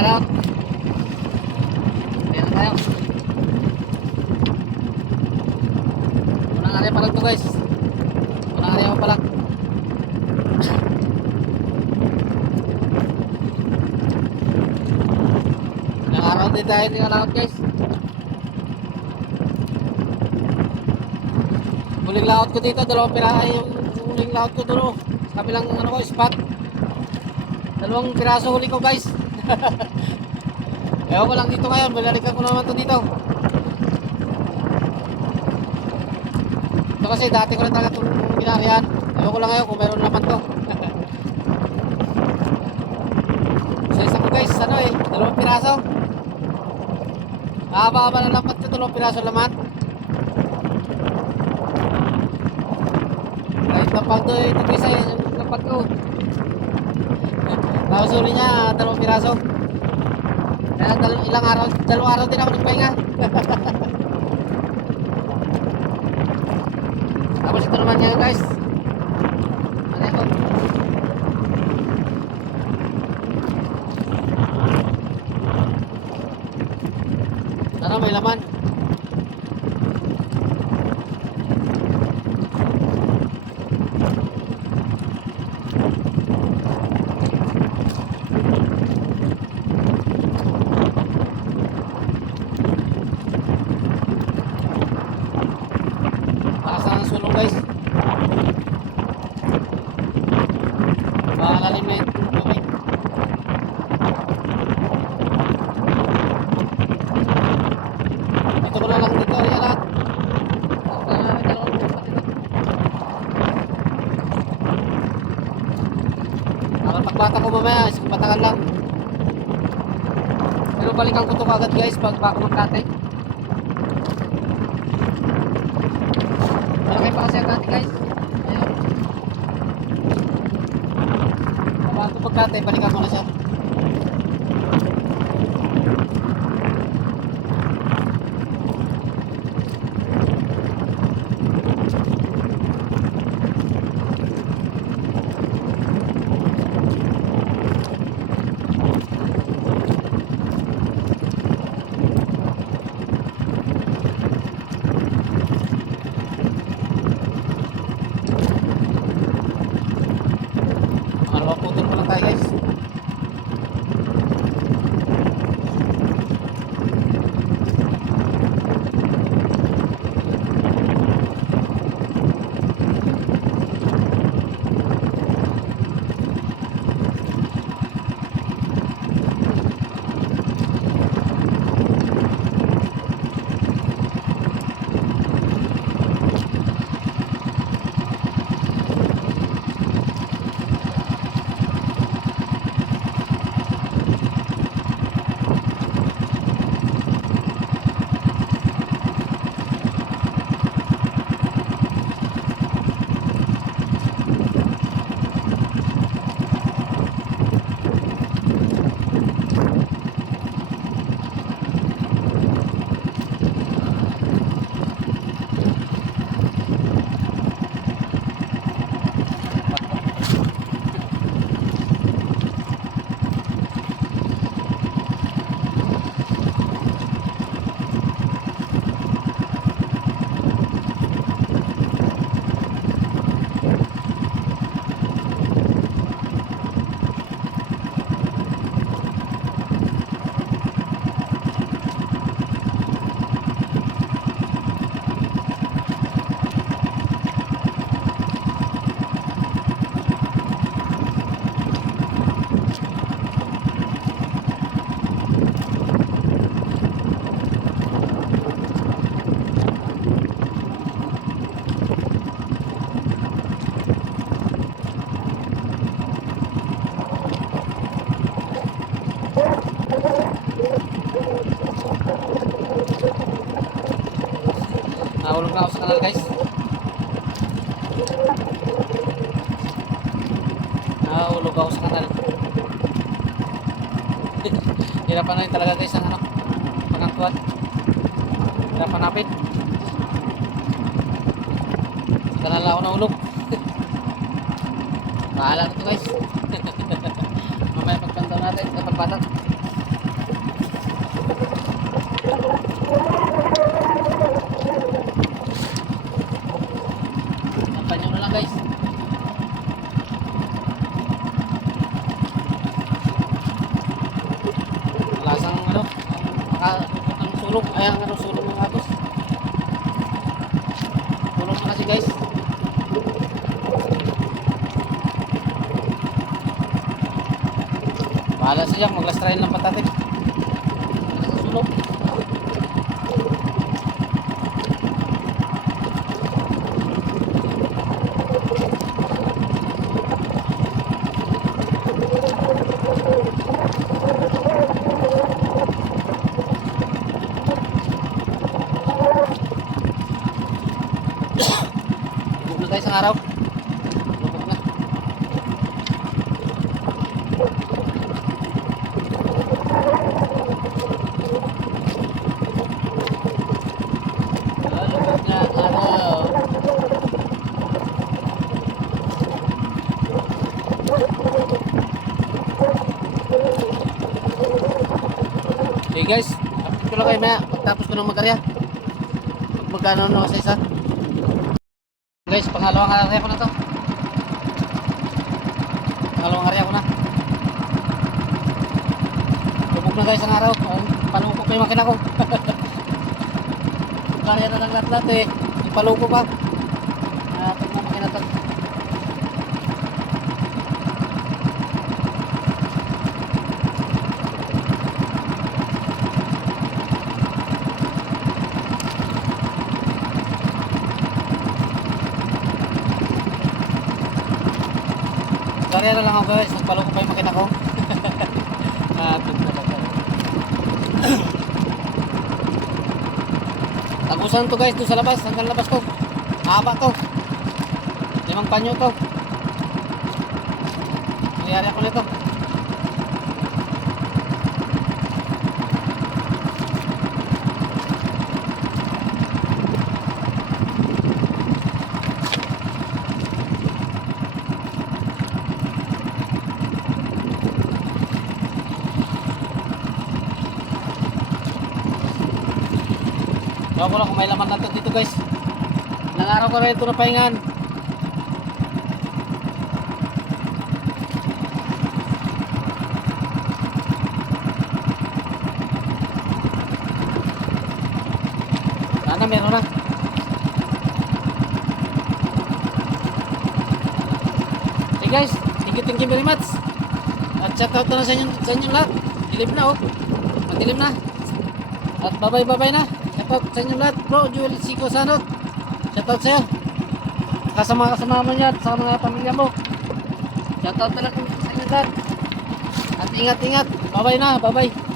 tara. Ayan na tayo. Unang area pa lang to guys. Unang area pa lang. Ilang araw din tayo nilalakad guys. Huling laot ko dito, dalawang piraso yung huling laot ko doon. Sa kabilang ano ko, spot. Dalawang piraso huli ko guys. Ewan ko lang dito ngayon, balalikan ko naman to dito. Ito kasi dati ko na talaga itong pinarihan. Ewan ko lang ngayon kung meron naman to. Sa isa ko guys, ano eh, dalawang piraso. Haba-haba na lapat ko, dalawang piraso laman. Kahit napag doon, ito isa yung lapat ko. Tapos huli niya, dalawang piraso. Kaya ilang araw, dalawang araw din ako nagpahinga. Tapos ito naman niya guys. Ano ito? Sana may laman. Sulong guys. Makalalim na yung tubig. Dito ko na lang dito rin lahat. Para pagbata ko mamaya, isang patakan lang. Pero balikan ko ito kagad guys pag baka magkate. Malaki pa kasi ang kate guys. Ayan. Bago pagkate, balikan ko na siya. Putol mo lang tayo guys. Nahulog na ako sa kanal guys. Nahulog ako sa kanal. Hirapan na rin talaga guys ang ano, pangangkuhan. Hirapan natin. Sa kanal ako nahulog. Bahala na ito guys. Mamaya pagpantaw natin, pagpatak. guys. Bahala siya, mag-last try lang patatin. Sulok. Lubog na guys ang araw. Lubog na. Lubog na ang araw. Okay guys, update ko lang kayo maya pagtapos ko ng magkarya. Magkano na sa isa. Guys, pangalawang area ko na to. Pangalawang area ko na. Lubog na guys ang araw. Palungkot pa yung makina ko. Kaya na lang lahat eh. Palungkot pa. Pag mo makina to. Kaya na lang ako guys. Palungkot pa yung makina ko. Tagusan to guys, doon sa labas, hanggang labas to. Haba to. 5 panyo to. Nangyari ako nito. Ewan ko lang kung may laman natin dito guys. Ilang araw ko rin ito na pahingan. Sana meron na. Hey guys, thank you very much. At shout out na sa inyong lahat. Dilim na oh. Madilim na. At bye na. Shoutout sa inyo lahat, bro, Joel Sico Sanot. Shoutout sa'yo. Kasama mo niya sa mga pamilya mo. Shoutout talaga sa inyo lahat. At ingat. Bye na, bye.